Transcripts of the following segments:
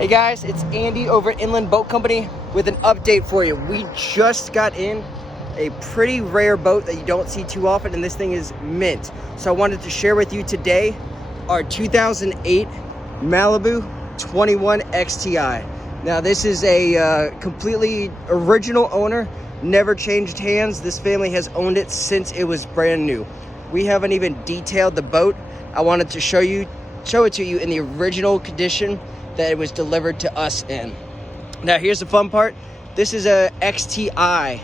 Hey guys, it's Andy over at Inland Boat Company with an update for you. We just got in a pretty rare boat that you don't see too often, and this thing is mint. So I wanted to share with you today our 2008 Malibu 21 XTI. Now this is a completely original owner, never changed hands. This family has owned it since it was brand new. We haven't even detailed the boat. I wanted to show it to you in the original condition that it was delivered to us in. Now here's the fun part. This is a XTI,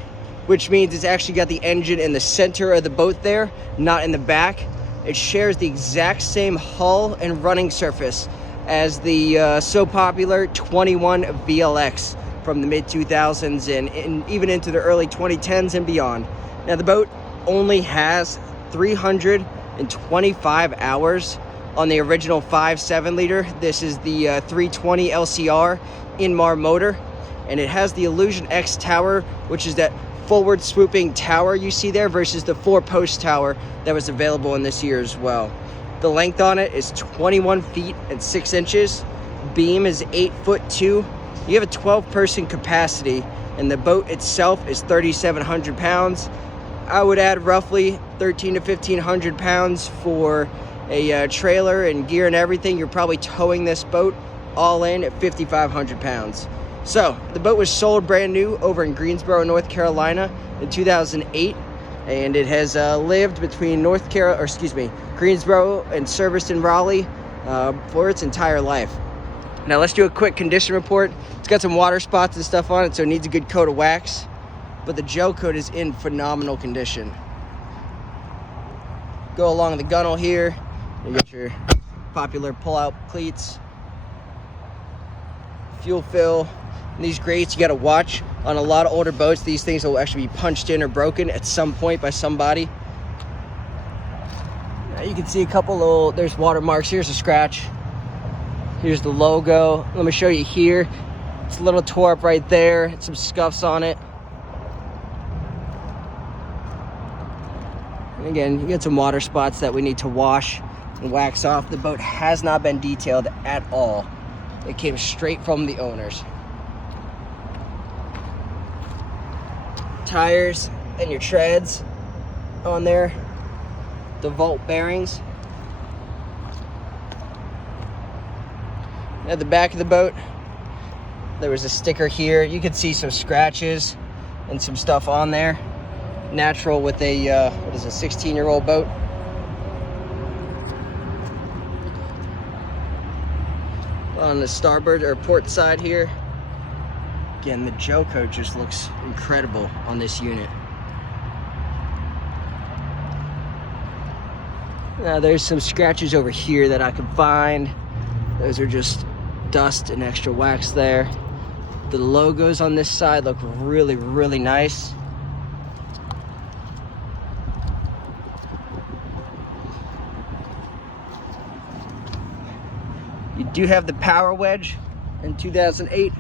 which means it's actually got the engine in the center of the boat there, not in the back. It shares the exact same hull and running surface as the so popular 21 VLX from the mid 2000s and even into the early 2010s and beyond. Now the boat only has 325 hours on the original 5.7 liter. This is the 320 LCR Inmar motor, and it has the Illusion X tower, which is that forward swooping tower you see there versus the 4-post tower that was available in this year as well. The length on it is 21 feet and 6 inches. Beam is 8'2". You have a 12-person capacity, and the boat itself is 3,700 pounds. I would add roughly 1,300 to 1,500 pounds for a trailer and gear and everything. You're probably towing this boat all in at 5,500 pounds. So the boat was sold brand new over in Greensboro, North Carolina in 2008, and it has lived between Greensboro and serviced in Raleigh for its entire life. Now let's do a quick condition report. It's got some water spots and stuff on it, so it needs a good coat of wax, but the gel coat is in phenomenal condition. Go along the gunnel here. You got your popular pull-out cleats, fuel fill. And these grates you got to watch. On a lot of older boats, these things will actually be punched in or broken at some point by somebody. Now you can see a couple little, there's watermarks. Here's a scratch. Here's the logo. Let me show you here. It's a little tore up right there. Some scuffs on it. And again, you got some water spots that we need to wash and wax off. The boat has not been detailed at all. It came straight from the owners. Tires and your treads on there. The vault bearings. At the back of the boat, there was a sticker here. You can see some scratches and some stuff on there. Natural with a 16-year-old boat. On the starboard or port side here, again, the gel coat just looks incredible on this unit. Now there's some scratches over here that I can find. Those are just dust and extra wax there. The logos on this side look really, really nice. You do have the power wedge in 2008.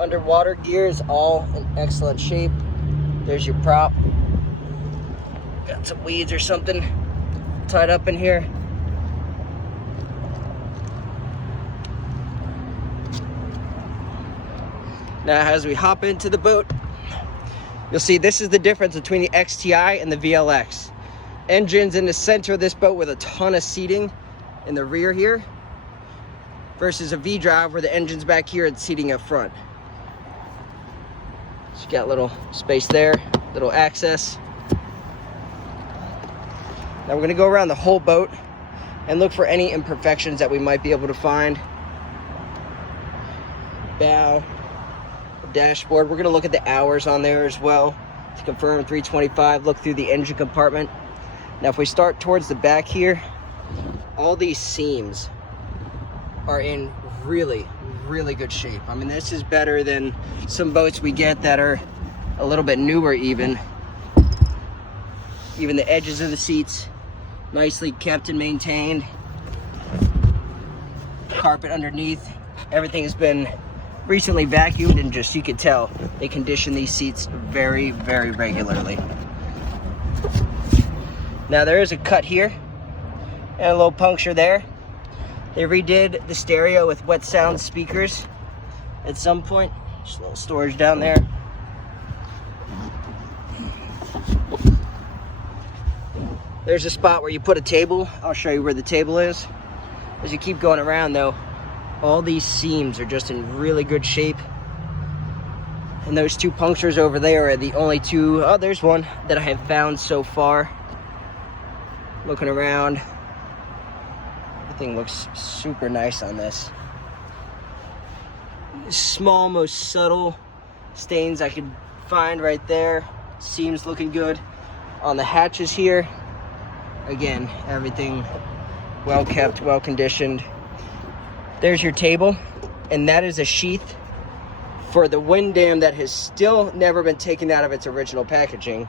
Underwater gear is all in excellent shape. There's your prop. Got some weeds or something tied up in here. Now as we hop into the boat, you'll see this is the difference between the XTI and the VLX. Engine's in the center of this boat with a ton of seating in the rear here, versus a V-drive where the engine's back here and seating up front. So you got a little space there, little access. Now we're gonna go around the whole boat and look for any imperfections that we might be able to find. Bow, dashboard. We're gonna look at the hours on there as well to confirm 325, look through the engine compartment. Now if we start towards the back here, all these seams are in really, really good shape. I mean, this is better than some boats we get that are a little bit newer even. Even the edges of the seats, nicely kept and maintained. Carpet underneath. Everything has been recently vacuumed, and just, you can tell, they condition these seats very, very regularly. Now there is a cut here and a little puncture there. They redid the stereo with wet sound speakers at some point. Just a little storage down there. There's a spot where you put a table. I'll show you where the table is. As you keep going around though, all these seams are just in really good shape. And those two punctures over there are the only two, oh, there's one that I have found so far. Looking around, everything looks super nice on this. Small, most subtle stains I could find right there. Seams looking good. On the hatches here, again, everything well kept, well conditioned. There's your table, and that is a sheath for the wind dam that has still never been taken out of its original packaging.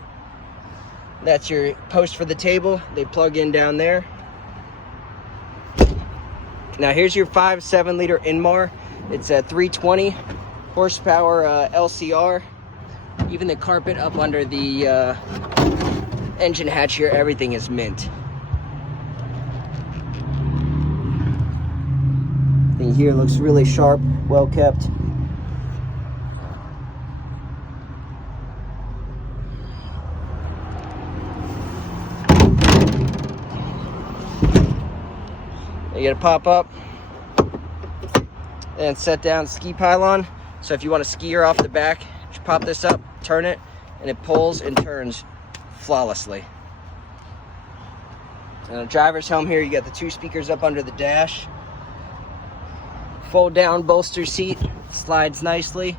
That's your post for the table. They plug in down there. Now here's your 5.7 liter Inmar. It's a 320 horsepower LCR. Even the carpet up under the engine hatch here, everything is mint. Thing here looks really sharp, well kept. You gotta pop up and set down ski pylon. So if you want a skier off the back, just pop this up, turn it, and it pulls and turns flawlessly. And a driver's helm here, you got the two speakers up under the dash. Fold down bolster seat, slides nicely.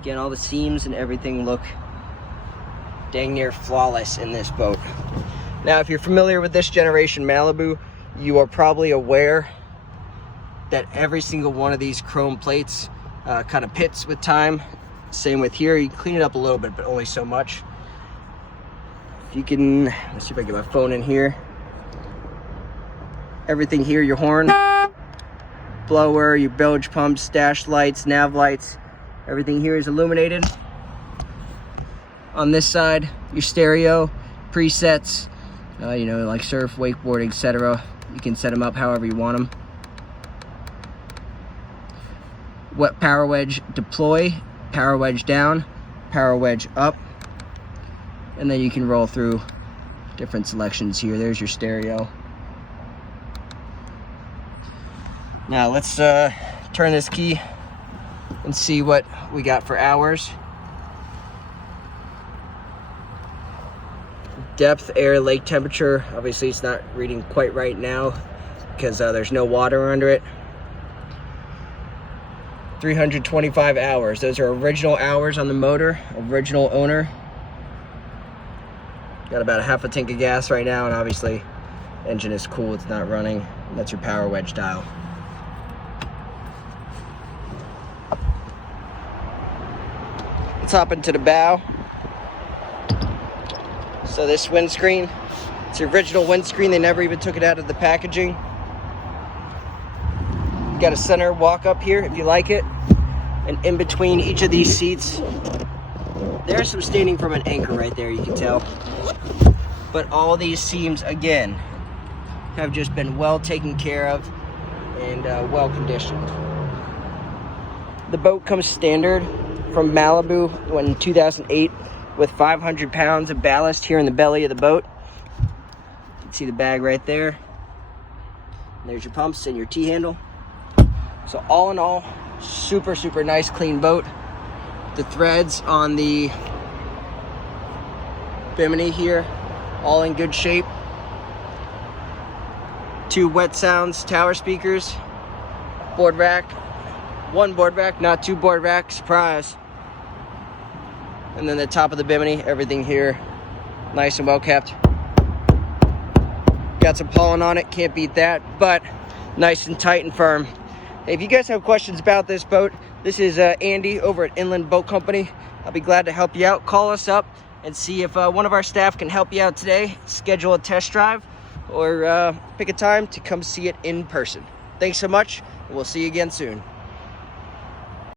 Again, all the seams and everything look dang near flawless in this boat. Now, if you're familiar with this generation Malibu, you are probably aware that every single one of these chrome plates kind of pits with time. Same with here, you can clean it up a little bit, but only so much. If you can, let's see if I can get my phone in here. Everything here, your horn, blower, your bilge pumps, dash lights, nav lights, everything here is illuminated. On this side, your stereo, presets, you know, like surf, wakeboard, etc. You can set them up however you want them. What power wedge deploy, power wedge down, power wedge up, and then you can roll through different selections here. There's your stereo. Now let's turn this key and see what we got for hours. Depth, air, lake temperature. Obviously it's not reading quite right now because there's no water under it. 325 hours. Those are original hours on the motor, original owner. Got about a half a tank of gas right now, and obviously engine is cool, it's not running. That's your power wedge dial. Let's hop into the bow. So this windscreen, it's the original windscreen. They never even took it out of the packaging. You got a center walk up here if you like it. And in between each of these seats, there's some staining from an anchor right there, you can tell. But all these seams, again, have just been well taken care of and well conditioned. The boat comes standard from Malibu in 2008 with 500 pounds of ballast here in the belly of the boat. You can see the bag right there. There's your pumps and your T-handle. So all in all, super, super nice, clean boat. The threads on the bimini here, all in good shape. 2 wet sounds tower speakers, board rack, 1 board rack, not 2 board rack, surprise. And then the top of the bimini, everything here, nice and well kept. Got some pollen on it, can't beat that, but nice and tight and firm. If you guys have questions about this boat, this is Andy over at Inland Boat Company. I'll be glad to help you out. Call us up and see if one of our staff can help you out today. Schedule a test drive or pick a time to come see it in person. Thanks so much, and we'll see you again soon.